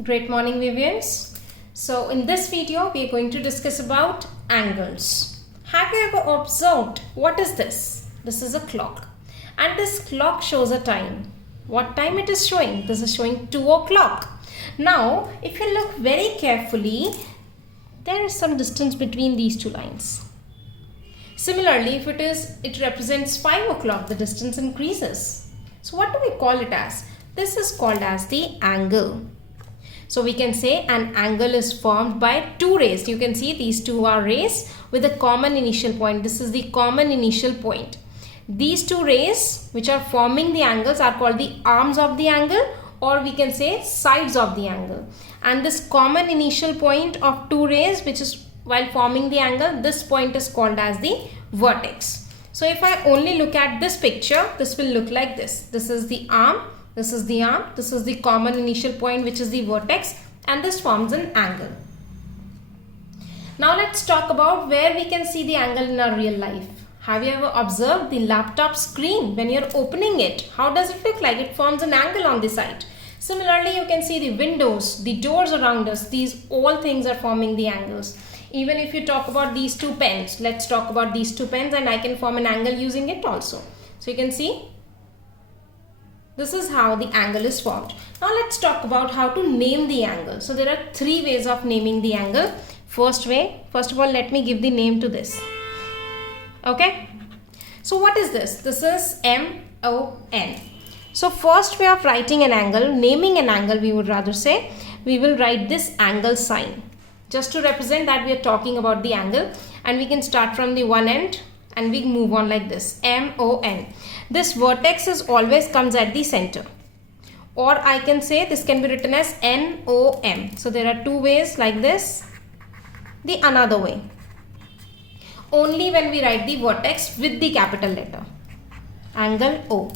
Great morning, Vivians. So in this video we are going to discuss about angles. Have you ever observed what is this? This is a clock, and this clock shows a time. What time it is showing? This is showing 2 o'clock. Now if you look very carefully, there is some distance between these two lines. Similarly, if it represents 5 o'clock, the distance increases. So what do we call it as? This is called as the angle. So we can say an angle is formed by two rays. You can see these two are rays with a common initial point. This is the common initial point. These two rays which are forming the angles are called the arms of the angle, or we can say sides of the angle. And this common initial point of two rays, which is while forming the angle, this point is called as the vertex. So if I only look at this picture, this will look like this. This is the arm, this is the arm, this is the common initial point which is the vertex, and this forms an angle. Now let's talk about where we can see the angle in our real life. Have you ever observed the laptop screen when you're opening it? How does it look like? It forms an angle on the side. Similarly, you can see the windows, the doors around us. These all things are forming the angles. Even if you talk about these two pens, let's talk about these two pens, and I can form an angle using it also. So you can see this is how the angle is formed. Now let's talk about how to name the angle. So there are three ways of naming the angle. First way, first of all, let me give the name to this. Okay. So what is this? This is MON. So first way of writing an angle, naming an angle, we would rather say, we will write this angle sign, just to represent that we are talking about the angle, and we can start from the one end and we move on like this, MON. This vertex is always comes at the center, or I can say this can be written as NOM. So there are two ways like this. The another way, only when we write the vertex with the capital letter, angle O.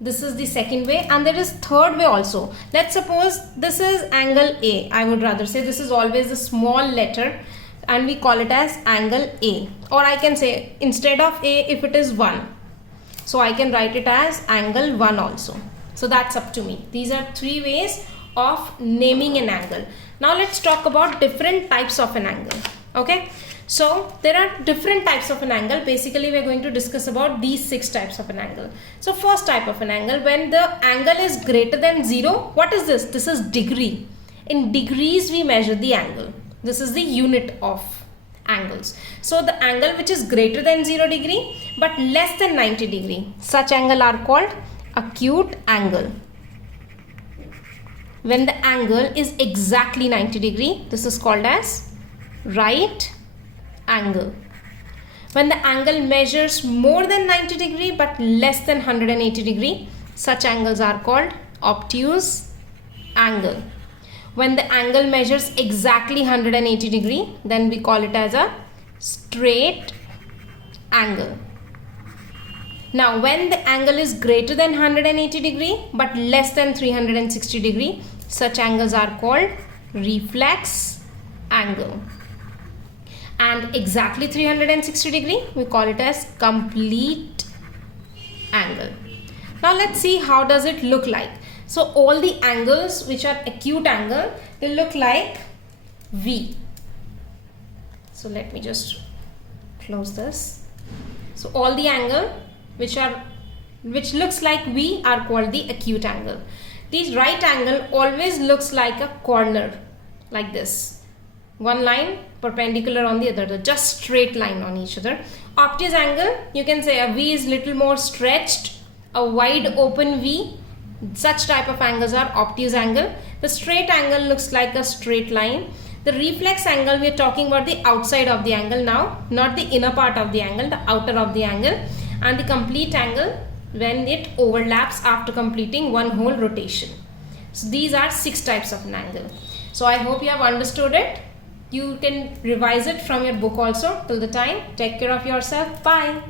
This is the second way, and there is third way also. Let's suppose this is angle A. I would rather say this is always a small letter and we call it as angle A. Or I can say instead of A, if it is 1, so I can write it as angle 1 also. So that's up to me. These are three ways of naming an angle. Now let's talk about different types of an angle. Okay. So there are different types of an angle. Basically, we are going to discuss about these 6 types of an angle. So first type of an angle, when the angle is greater than 0, what is this? This is degree. In degrees, we measure the angle. This is the unit of angles. So the angle which is greater than 0 degree but less than 90 degree, such angle are called acute angle. When the angle is exactly 90 degree, this is called as right angle. When the angle measures more than 90 degree but less than 180 degree, such angles are called obtuse angle. When the angle measures exactly 180 degree, then we call it as a straight angle. Now when the angle is greater than 180 degree but less than 360 degree, such angles are called reflex angle. And exactly 360 degree, we call it as complete angle. Now let's see how does it look like. So all the angles which are acute angle, they look like V. So let me just close this. So all the angle which looks like V are called the acute angle. The right angle always looks like a corner, like this. One line perpendicular on the other, just straight line on each other. Obtuse angle, you can say a V is little more stretched, a wide open V. Such type of angles are obtuse angle. The straight angle looks like a straight line. The reflex angle, we are talking about the outside of the angle now, not the inner part of the angle, the outer of the angle. And the complete angle, when it overlaps after completing one whole rotation. So these are 6 types of an angle. So I hope you have understood it. You can revise it from your book also. Till the time, take care of yourself. Bye.